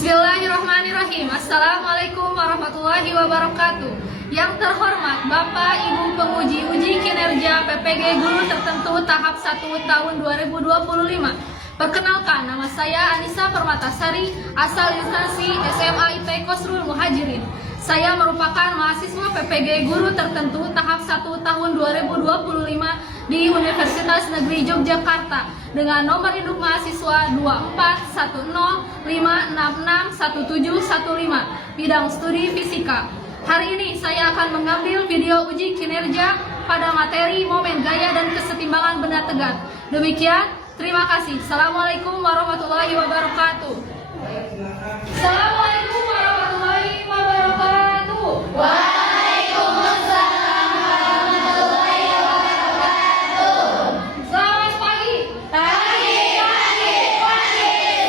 Bismillahirrahmanirrahim. Assalamualaikum warahmatullahi wabarakatuh. Yang terhormat Bapak Ibu penguji uji kinerja PPG Guru Tertentu tahap 1 tahun 2025. Perkenalkan, nama saya Anissa Permatasari, asal instansi SMA IP Qasrul Muhajirin. Saya merupakan mahasiswa PPG Guru Tertentu tahap 1 tahun 2025 di Universitas Negeri Yogyakarta dengan nomor induk mahasiswa 241056611715, bidang studi fisika. Hari ini saya akan mengambil video uji kinerja pada materi momen gaya dan kesetimbangan benda tegak. Demikian, terima kasih. Assalamualaikum warahmatullahi wabarakatuh. Assalamualaikum warahmatullahi wabarakatuh. Waalaikumsalam warahmatullahi wabarakatuh. Selamat pagi. Pagi.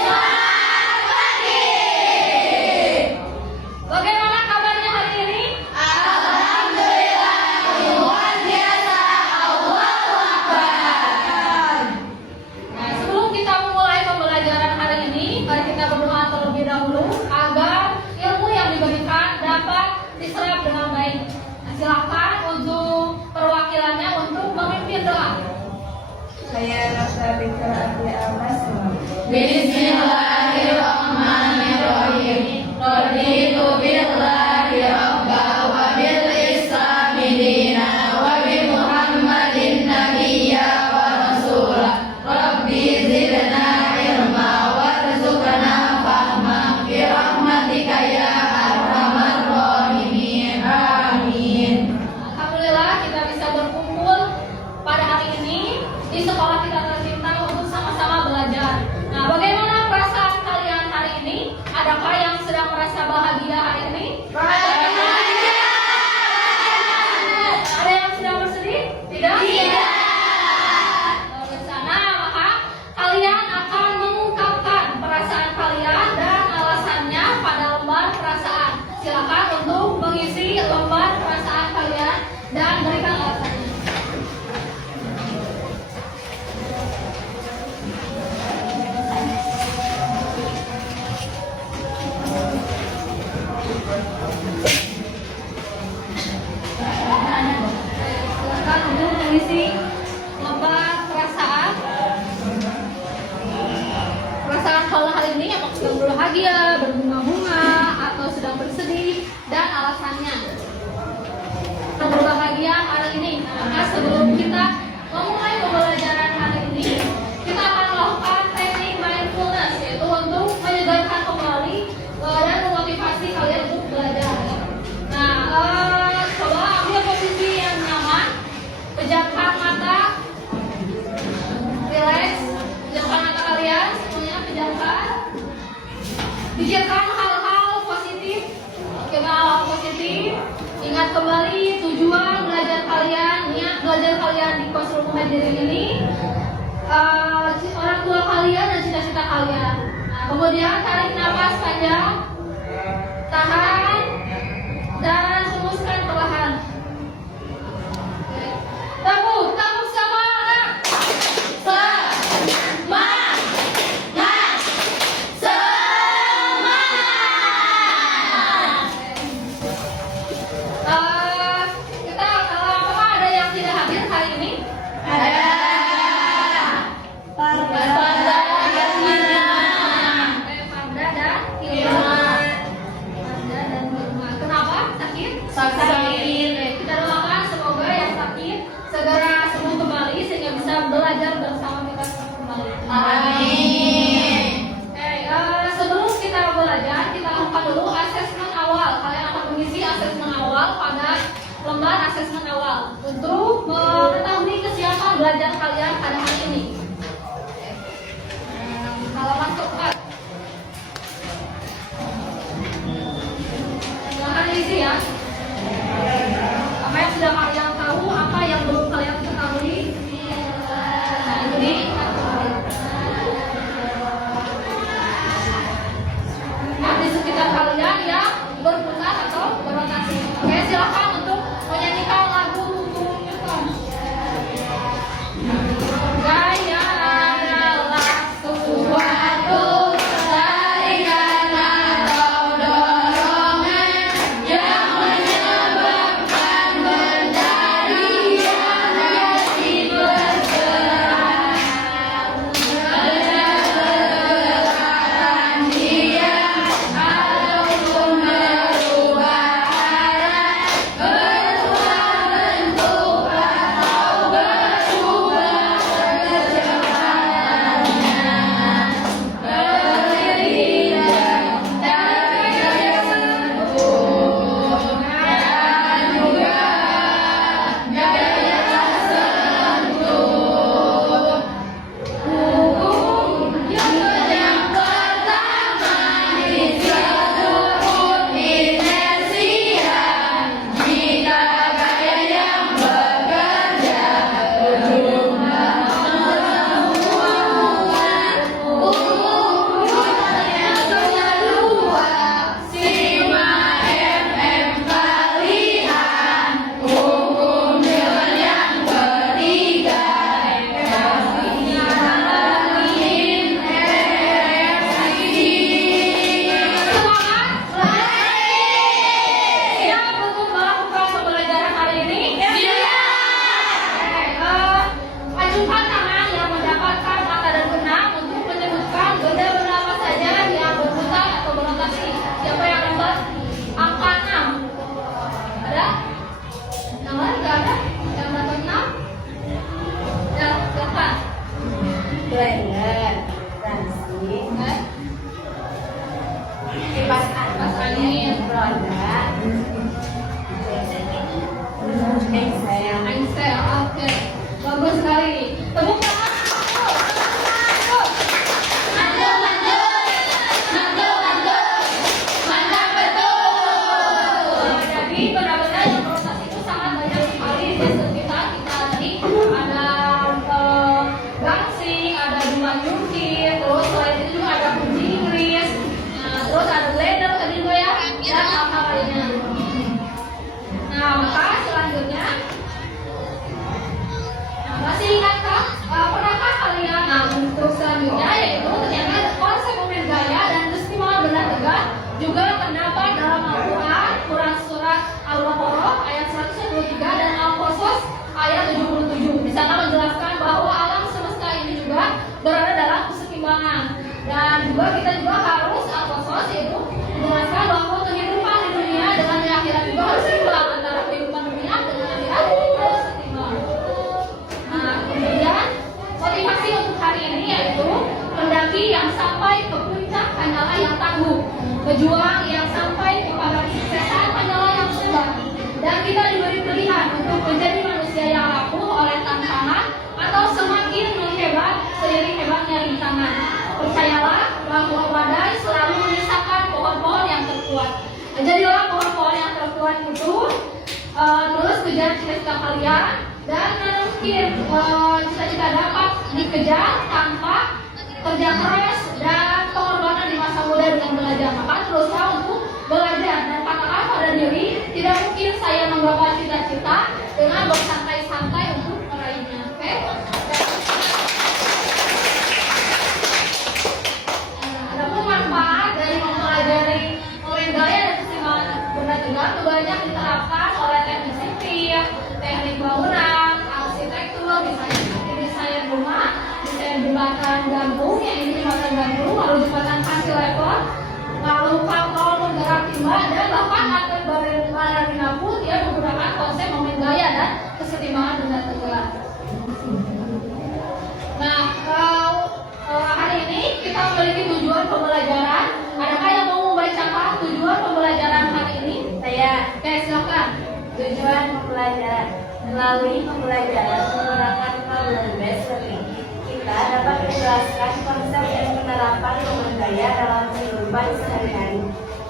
Selamat pagi. Bagaimana kabarnya hari ini? Alhamdulillah, luar biasa. Allahu Akbar. Nah, sebelum kita memulai pembelajaran hari ini, mari kita berdoa terlebih dahulu agar ilmu yang diberikan dapat diserap dengan baik. Nah, silakan untuk perwakilannya untuk memimpin doa. Saya Rasa Bikra Adi Amas. Bismillahirrahmanirrahim. Raditu billahi rabba wa bil islami dina wa bi Muhammadin nabiyya wa rasula. Rabbi zidna ilma warzuqna fahma bi rahmatika ya arhamar rahimin. Amin. Alhamdulillah kita bisa berkumpul pada hari ini di sekolah kita tercinta untuk sama-sama belajar. Nah, bagaimana perasaan kalian hari ini? Adakah yang sedang merasa bahagia hari ini? Ada yang sedang bersedih? Tidak? Tidak. Bersama, maka kalian akan mengungkapkan perasaan kalian dan alasannya pada lembar perasaan. Silakan untuk mengisi lembar perasaan kalian dan berikan alasannya. Silakan untuk mengisi lembar perasaan. Perasaan kalian hari ini apakah sedang berbahagia, berbunga-bunga, atau sedang bersedih, dan alasannya. Berbahagia hari ini. Maka sebelum kita memulai pembelajaran hari ini, kita akan melakukan teknik mindfulness, yaitu untuk menyegarkan kembali dan memotivasi kalian untuk belajar. Nah, coba ambil posisi yang nyaman, pejamkan mata, relax, pejamkan mata kalian, semuanya pejamkan. Pikirkan hal-hal positif, hal positif. Ingat kembali tujuan belajar kalian, niat belajar kalian di Qasrul Muhajirin ini, orang tua kalian dan cita-cita kalian. Nah, kemudian tarik nafas panjang, tahan, dan hembuskan perlahan. Tepuk semangat. Semangat. Apakah ada yang tidak hadir hari ini? Ada. Pada kita juga harus alkosos, yaitu menjelaskan bahwa kehidupan di dunia dengan di akhirat juga harus seimbang, antara kehidupan dunia dengan akhirat harus seimbang. Nah, kemudian motivasi untuk hari ini yaitu pendaki yang sampai ke puncak hanyalah yang tangguh, pejuang yang sampai kepada kesuksesan hanyalah yang sabar. Dan kita diberi pilihan untuk menjadi manusia yang rapuh oleh tantangan atau semakin menghebat seiring hebatnya rintangan. Percayalah bahwa badai selalu menyisakan pohon-pohon yang terkuat. Jadilah pohon-pohon yang terkuat itu, terus kejar cita-cita kalian, dan mana mungkin cita-cita dapat dikejar tanpa kerja keras dan pengorbanan di masa muda dengan belajar. Maka teruslah untuk belajar dan katakan pada diri, tidak mungkin saya menggapai cita-cita dengan bersantai-santai untuk meraihnya. Oke? Adapun manfaat dari mempelajari momen gaya dan keseimbangan benda tegak itu banyak diterapkan oleh teknik sipil, teknik bangunan, arsitektur, desain rumah, desain jembatan gantung, yang ini jembatan gantung, lalu jembatan kantilever, lalu kapal menggerak timah, dan bahkan atlet ballerina pun dia menggunakan konsep momen gaya dan keseimbangan benda tegak. Nah, hari ini kita memiliki tujuan pembelajaran. Adakah yang mau membacakan tujuan pembelajaran hari ini? Saya. Oke, silakan. Tujuan pembelajaran. Melalui pembelajaran menggunakan problem-based learning, kita dapat menjelaskan konsep dan penerapan momen gaya dalam kehidupan sehari-hari.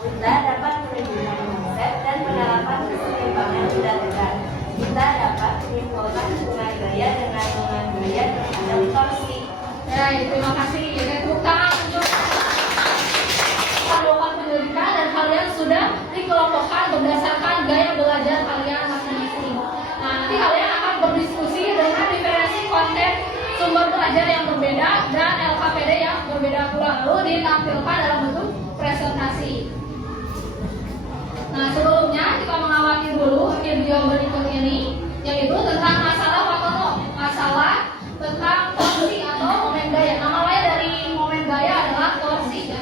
Kita dapat menunjukkan konsep dan penerapan keseimbangan benda tegak. Kita dapat menyimpulkan hubungan gaya dengan momen gaya terhadap torsi. Terima kasih. Tepuk tangan untuk melakukan penyelidikan dan kalian sudah dikelompokkan berdasarkan gaya belajar kalian masing-masing. Nah, nanti kalian akan berdiskusi dengan diferensi konten sumber belajar yang berbeda dan LKPD yang berbeda pula, lalu ditampilkan dalam bentuk presentasi. Nah, sebelumnya kita mengawali dulu video berikut ini, yaitu tentang masalah Watono, masalah tentang torsi atau momen gaya. Nama lain dari momen gaya adalah torsi, ya.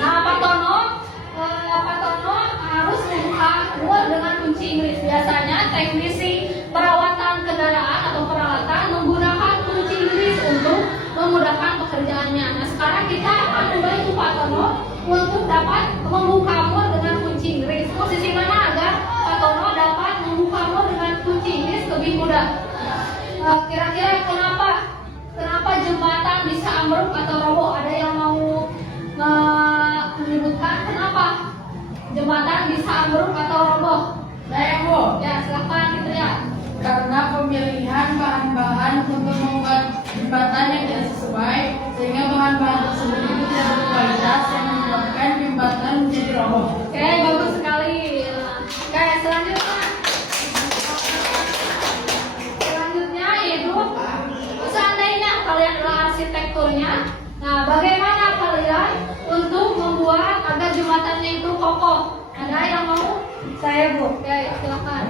Nah, Pak Tono harus membuka mur dengan kunci Inggris. Biasanya teknisi perawatan kendaraan atau peralatan menggunakan kunci Inggris untuk memudahkan pekerjaannya. Nah, sekarang kita akan membantu Pak Tono untuk dapat membuka mur dengan kunci Inggris. Posisi mana agar Pak Tono dapat membuka mur dengan kunci Inggris lebih mudah? Kira-kira kenapa jembatan bisa ambruk atau roboh? Ada yang mau menyebutkan kenapa jembatan bisa ambruk atau roboh? Saya, Bu. Ya, silakan Fitria. Karena pemilihan bahan-bahan untuk membuat jembatan yang tidak sesuai, sehingga bahan-bahan tersebut itu tidak berkualitas yang menyebabkan jembatan menjadi roboh. Oke, bagus sekali. Oke, selanjutnya yaitu seandainya kalian adalah arsitekturnya, nah bagaimana kalian untuk membuat agar jembatannya itu kokoh? Ada yang mau? Saya, Bu. Oke, silakan.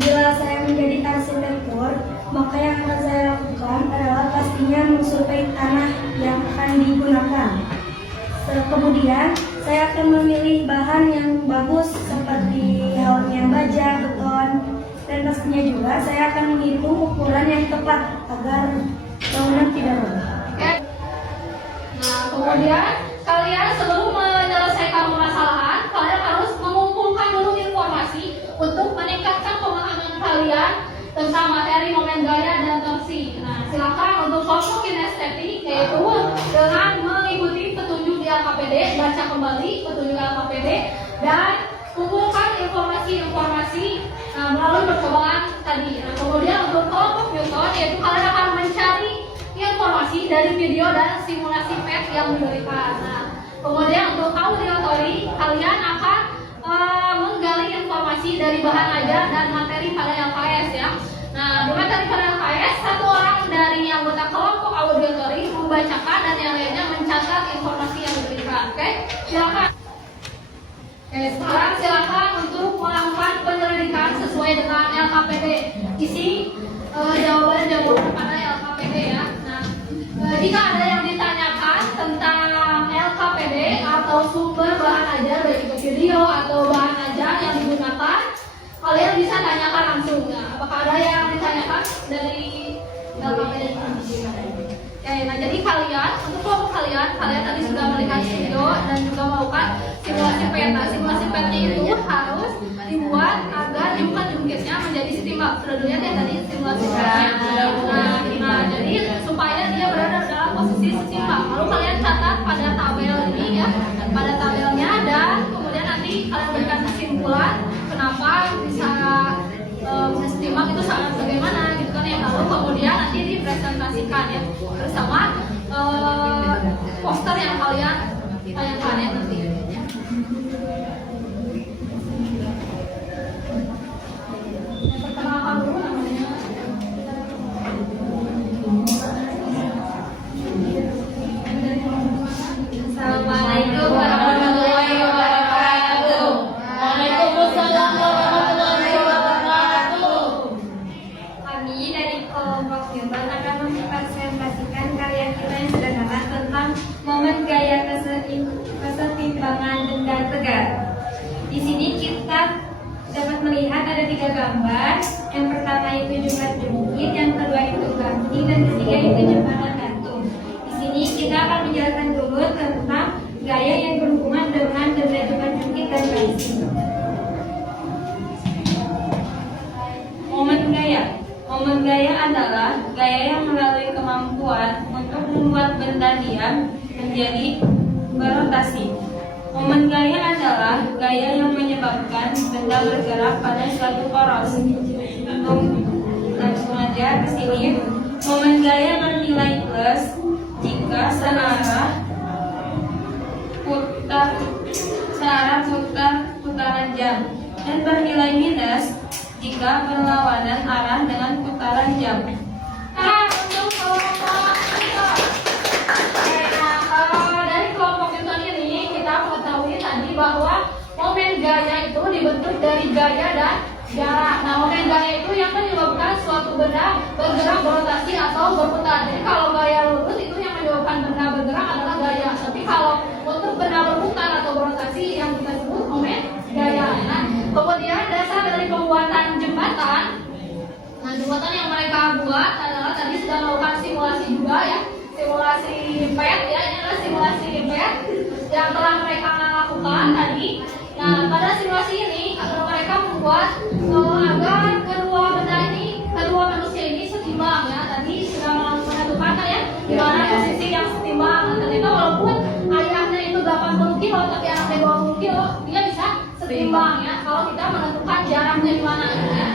Bila saya menjadi arsitektur, maka yang akan saya lakukan adalah pastinya mensurvei tanah yang akan digunakan. Kemudian, saya akan memilih bahan yang bagus seperti halnya baja, beton, dan pastinya juga saya akan menghitung ukuran yang tepat agar bangunan tidak roboh. Oke. Nah, kemudian kalian sebelum menyelesaikan permasalahan, kalian harus mengumpulkan dulu informasi untuk meningkatkan pemahaman kalian tentang materi momen gaya dan torsi. Nah, silakan untuk kelompok kinestetik, yaitu dengan mengikuti petunjuk di LKPD, baca kembali petunjuk LKPD dan kumpulkan informasi-informasi melalui percobaan tadi. Nah, kemudian untuk kelompok Newton, yaitu kalian akan mencari informasi dari video dan simulasi PET yang diberikan. Nah, kemudian untuk audiotori, kalian akan menggali informasi dari bahan ajar dan materi pada LKS, ya. Nah, di materi pada LKS, satu orang dari anggota kelompok audiotori membacakan dan yang lainnya mencatat informasi yang diberikan. Oke, silakan. Oke, sekarang silakan untuk melakukan penyelidikan sesuai dengan LKPD. Isi jawaban-jawaban pada LKPD ya. Nah, jika ada yang ditanyakan tentang LKPD atau sumber bahan ajar baik itu video atau bahan ajar yang digunakan, kalian bisa tanyakan langsung ya. Apakah ada yang ditanyakan dari LKPD? Oke, nah jadi kalian, untuk kelompok kalian tadi sudah melihat video dan juga melakukan simulasi peta. Simulasi petanya itu harus dibuat agar jungkit-jungkitnya menjadi setimbang. Sudah dilihat ya tadi simulasi petanya. Nah, jadi supaya dia berada dalam posisi setimbang. Lalu kalian catat pada tabel ini ya, pada tabelnya, dan kemudian nanti kalian berikan kesimpulan kenapa bisa setimbang itu sangat bagaimana gitu kan ya. Lalu kemudian nanti dipresentasikan ya bersama poster yang kalian tayangkan ya nanti. Perkenalkan dulu namanya. Assalamualaikum warahmatullahi wabarakatuh. Waalaikumsalam warahmatullahi wabarakatuh. Kami dari kelompok Gemban akan mempresentasikan karya kita yang sederhana tentang momen gaya kesetimbangan dan tegar. Di sini kita dapat melihat ada 3 gambar. Yang pertama itu jungkat-jungkit, yang kedua itu ganti, dan ketiga itu jembatan gantung. Di sini kita akan menjelaskan dulu tentang gaya yang berhubungan dengan benda jungkat-jungkit dan ganti. Momen gaya. Momen gaya adalah gaya yang melalui kemampuan untuk membuat benda diam menjadi berotasi. Momen gaya adalah gaya yang menyebabkan benda bergerak pada suatu poros. Langsung aja ke sini. Momen gaya bernilai plus jika searah putaran jam, dan bernilai minus jika berlawanan arah dengan putaran jam. Nah, untuk kelompok kita. Nah, dari kelompok kita ini kita mengetahui tadi bahwa momen gaya itu dibentuk dari gaya dan jarak. Nah, momen gaya itu yang menyebabkan suatu benda bergerak, berotasi atau berputar. Jadi kalau gaya lurus itu yang menyebabkan benda bergerak adalah gaya. Tapi kalau untuk benda berputar atau berotasi yang kita sebut momen gaya. Nah, kemudian dasar dari pembuatan jembatan. Nah, jembatan yang mereka buat adalah tadi sudah melakukan simulasi juga ya, simulasi PET ya, ini adalah simulasi PET yang telah mereka lakukan tadi. Nah, pada simulasi ini mereka membuat agar kedua benda ini, kedua manusia ini setimbang ya. Tadi sudah menentukan kan ya, di mana posisi yang setimbang. Nah, ternyata walaupun ayahnya itu 80 kilo tapi anaknya 20 kilo, dia bisa setimbang ya. Kalau kita menentukan jaraknya di mana gitu ya.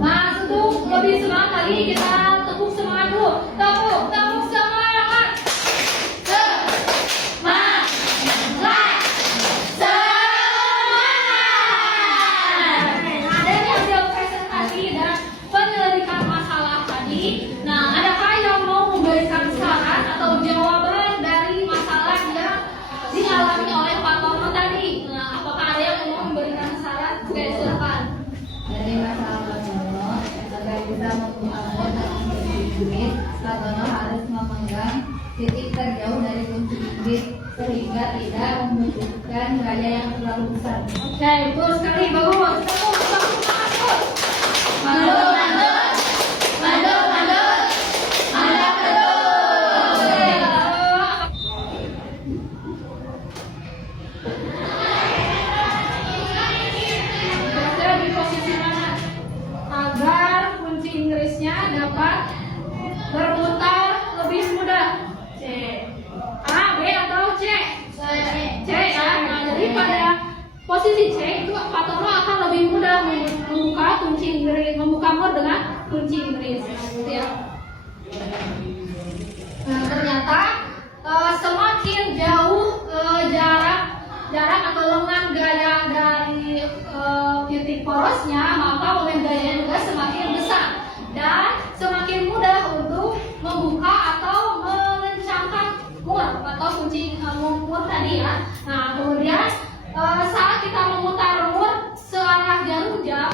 Nah, untuk lebih semangat lagi kita tepuk semangat dulu. Tepuk semangat. Semangat. Ada yang hasil presentasi dan penyelidikan masalah tadi. Nah, adakah yang mau memberikan saran atau jawaban dari masalah yang dialami oleh Pak Tono tadi? Nah, apakah ada yang mau memberikan saran? Oke, silakan. Dari masalah Tono, agar bisa membangun dalam kunci Tono harus memegang titik terjauh dari kunci bibit sehingga tidak membutuhkan gaya yang terlalu besar. Oke, betul sekali, bagus. Tepuk semangat terus. Mandul, mandul, mandul, mandul, mandul terus. Kira-kira di posisi mana agar kunci Inggrisnya dapat berputar lebih mudah? C, A, B atau C? C ya. Nah, jadi pada posisi C itu Pak Tono akan lebih mudah membuka kunci Inggris, membuka mod dengan kunci Inggris. Nah, gitu ya. Nah, ternyata semakin jauh jarak atau lengan gaya dari titik porosnya, maka momen gayanya juga semakin besar dan semakin mudah untuk membuka atau mengencangkan mur atau kunci mur tadi ya. Nah, kemudian saat kita memutar mur searah jarum jam,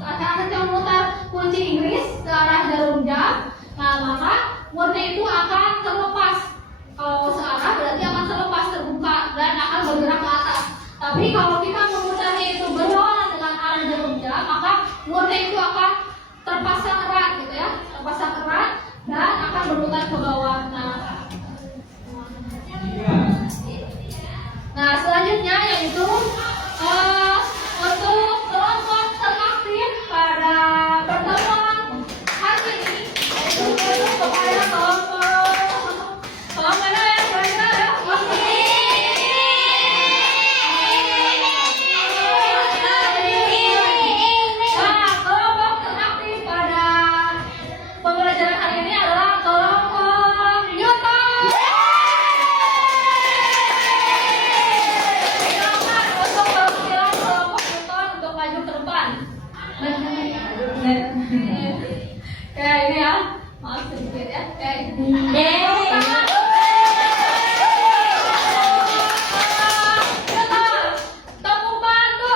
saat kita memutar kunci Inggris searah jarum jam, nah maka murnya itu akan terlepas. Kalau searah berarti akan terlepas, terbuka dan akan bergerak ke atas. Tapi kalau kita memutarnya itu berlawanan dengan arah jarum jam, maka murnya itu akan terpasang erat gitu ya, terpasang erat dan akan berputar ke bawah. Nah selanjutnya yaitu untuk kelompok teraktif pada pertemuan hari ini yaitu kepada kelompok mana yang berada ya? Nah, kelompok teraktif pada pembelajaran hari ini adalah kelompok Newton. Kayak ini ya, maaf sedikit ya. Kayak tepuk bantu.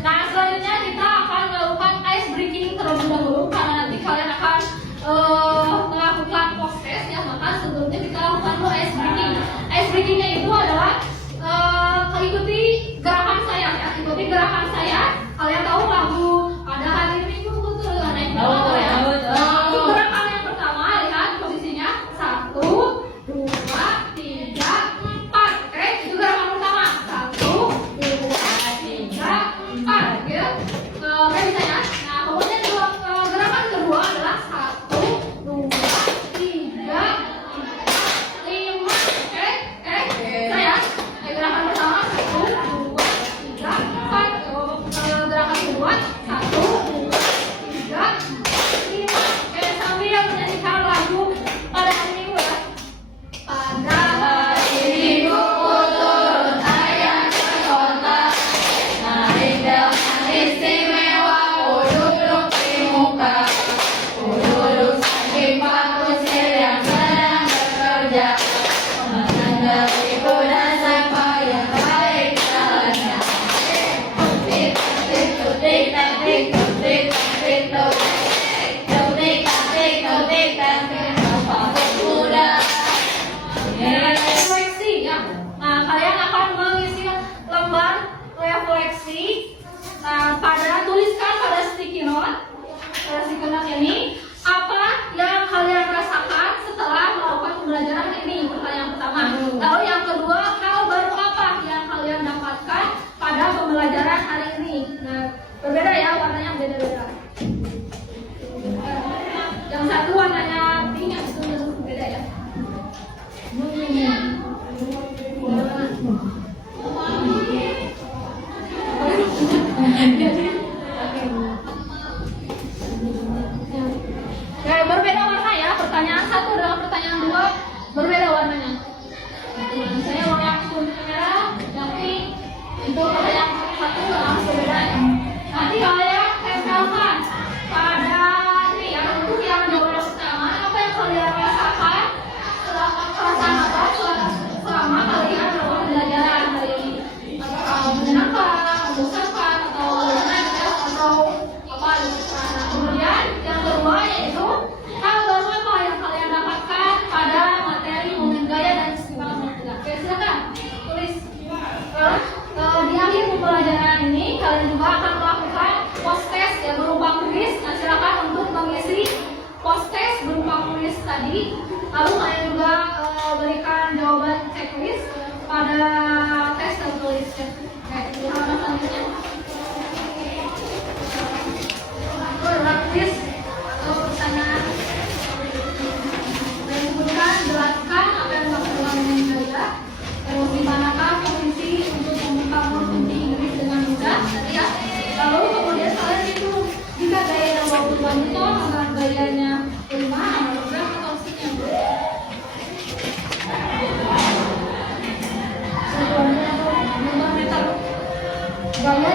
Nah selanjutnya kita akan melakukan ice breaking terlebih dahulu karena nanti kalian akan melakukan post test ya, maka sebelumnya kita lakukan dulu ice breaking. Ice breakingnya itu adalah ikuti gerakan saya ya, ikuti gerakan saya. Kalian tahu lagu pada hari Minggu betul naik bawah ya. Itu gerakan yang pertama, lihat posisinya 1, 2, 3, 4. Itu gerakan pertama 1, 2, 3, 4 gitu. Oke bisa ya. Nah kemudian gerakan kedua adalah 1, 2, 3, 5. Saya gerakan pertama 1, 2, 3, 4. Gerakan kedua 1, 2, 3, 5. Sambil menyanyikan lagu pada hari Minggu ya. Pada hari Minggu turun ayah ke kota, naik delman istimewa, duduk di muka, duduk samping Pak Kusir yang sedang bekerja, menandai ibu dan siapa yang baik jalannya. Tutik tatik tutik tatik tutik tatik tutik tutik tatik tutik tatik Bapak muda. Refleksi ya. Nah kalian akan mengisi lembar refleksi. Nah tuliskan pada sticky note. Pada sticky note ini apa yang kalian rasakan setelah melakukan pembelajaran ini, pertanyaan pertama. Lalu yang kedua, hal baru apa yang kalian dapatkan pada pembelajaran hari ini. Nah berbeda ya, warnanya beda-beda. Yang satu warnanya pink, yang itu beda ya. Kayak berbeda warna ya. Pertanyaan satu dengan pertanyaan dua berbeda warnanya. Misalnya warna yang kuning merah, yang pink itu pertanyaan satu langsung berbeda ya. Nanti kalian tempelkan pada ini ya, untuk yang jawaban pertama apa yang kalian rasakan selama kalian melakukan pembelajaran hari ini. Apakah menyenangkan, membosankan, atau apa gitu. Nah, kemudian yang kedua yaitu hal baru apa yang kalian dapatkan pada materi momen gaya dan istimewa menentukan. Oke, silakan tulis. Di akhir pembelajaran ini kalian juga akan melakukan post test yang berupa kuis. Nah, silakan untuk mengisi post test berupa kuis tadi. Lalu kalian juga berikan jawaban checklist pada tes tertulis. Oke, halaman selanjutnya. Kuis pertanyaan dan sebutkan, jelaskan apa yang dimaksud dengan gaya. Terus di manakah posisi untuk membuka kunci Inggris dengan mudah tadi ya. Lalu kemudian kalian itu jika gayanya 22 Newton maka gayanya 5 berapa torsinya? Newton meter. Gaya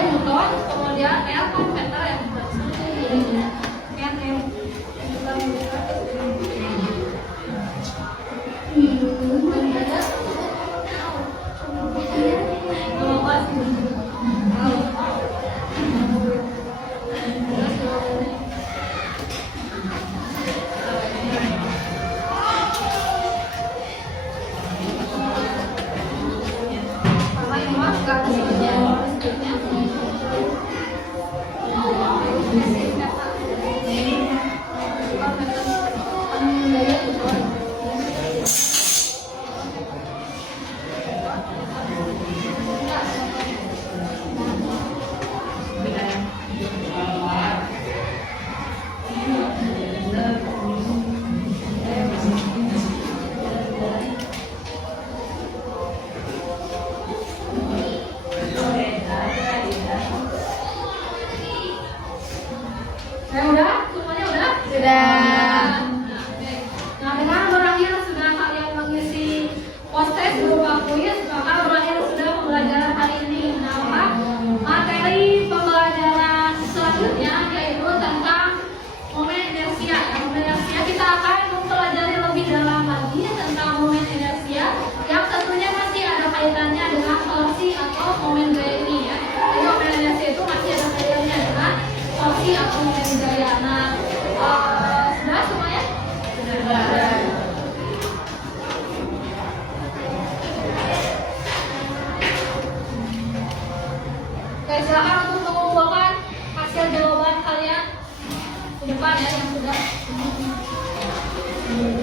Bukan.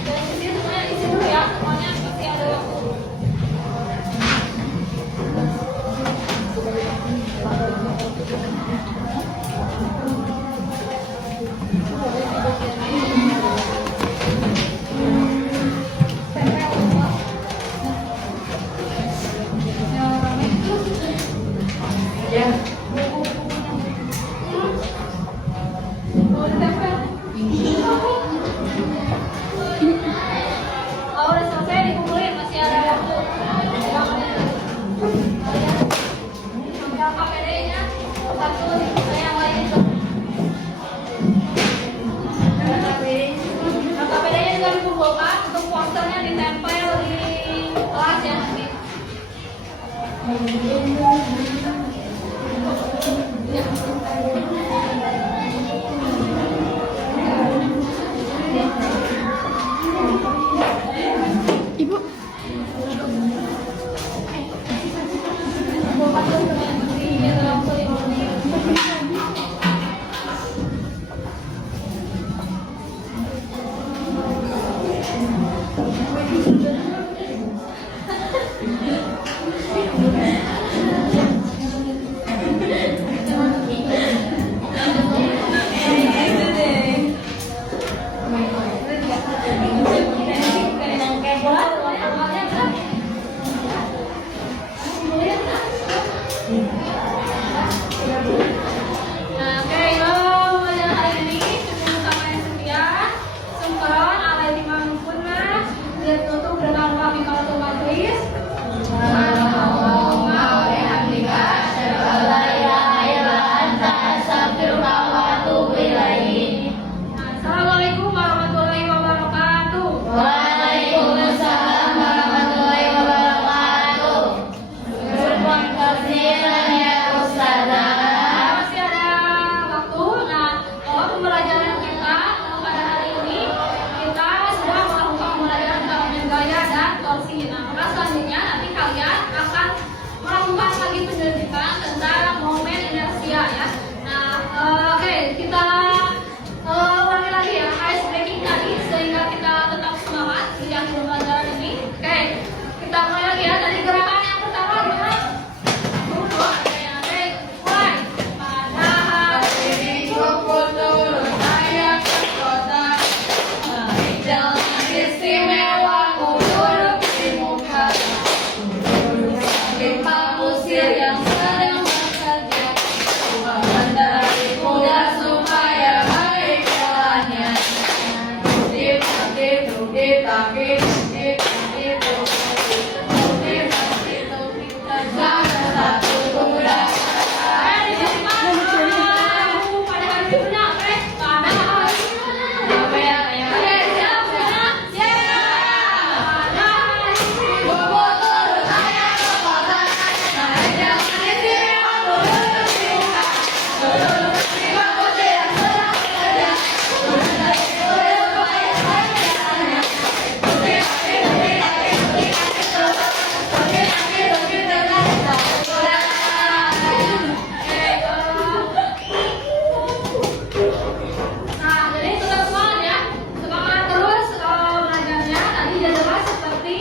Dan isi semuanya isi dulu ya, semuanya masih ada waktu. Oh, udah selesai dikumpulin, masih ada waktu. Yang KPD-nya satu, yang lain itu. Yang KPD-nya juga dikumpulkan, untuk posternya ditempel di kelas ya nanti. Nah, oke, lo pelajaran hari ini ketemu sama yang setia, sungkeron, alai lima mumpuna, dan tutup dengan kami kalau tuh majlis. Assalamualaikum warahmatullahi wabarakatuh. Waalaikumsalam warahmatullahi wabarakatuh. Syukran kasiran ya Ustazah. Masih ada waktu. Nah, kalau pembelajaran kita pada hari ini kita sudah melakukan pembelajaran bangunan gaya dan torsi. Nah, maka selanjutnya nanti kalian akan melakukan lagi penyelidikan tentang momen inersia ya. Nah, oke, kita ulangi lagi ya ice breaking tadi sehingga kita tetap semangat di akhir pembelajaran ini. Oke, kita mulai lagi ya. Tadi gerakan yang pertama gimana? Mulai. Pada hari Minggu turun saya ke kota. Jalan istimewa ku duduk di muka. Duduk Pak Musir yang sedang bekerja. Mengendari kuda supaya baik jalannya. Satu kuda. Pada hari Minggunya, oke? Pada hari Minggunya. Oke, siap, siap. Pada hari Minggu turun saya ke kota. Naik jalan istimewa ku duduk di muka. Duduk di Pak Musir yang sedang bekerja. Mengendari kuda supaya baik jalannya. Nah, jadi tetap semangat ya. Semangat terus belajarnya. Tadi adalah seperti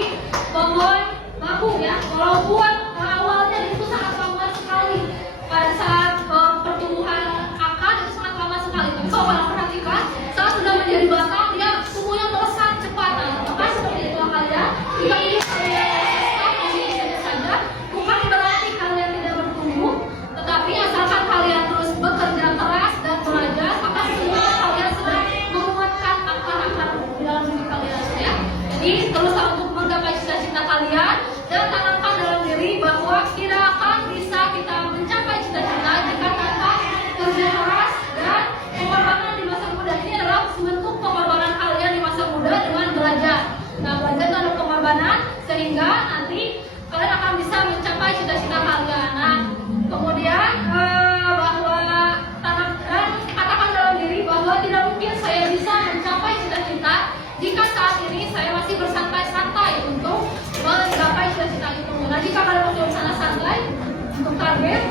pohon bambu ya. Walaupun awalnya itu sangat lambat sekali. Pada saat pertumbuhan akar itu sangat lambat sekali. Tapi kalau kalian perhatikan, saat sudah menjadi batang, dia tumbuhnya melesat cepat. Nah, maka seperti itu kalian. Jika ini kalian saja, bukan berarti kalian tidak bertumbuh, tetapi asalkan kalian terus bekerja keras dan belajar, maka semua kalian sedang menguatkan akar-akar di dalam diri kalian ya. Jadi teruslah untuk menggapai cita-cita kalian dan tanamkan dalam diri bahwa tidak akan bisa kita mencapai cita-cita jika tanpa kerja keras dan pengorbanan di masa muda. Ini adalah bentuk pengorbanan kalian di masa muda dengan belajar. Nah, belajar itu adalah pengorbanan kaget,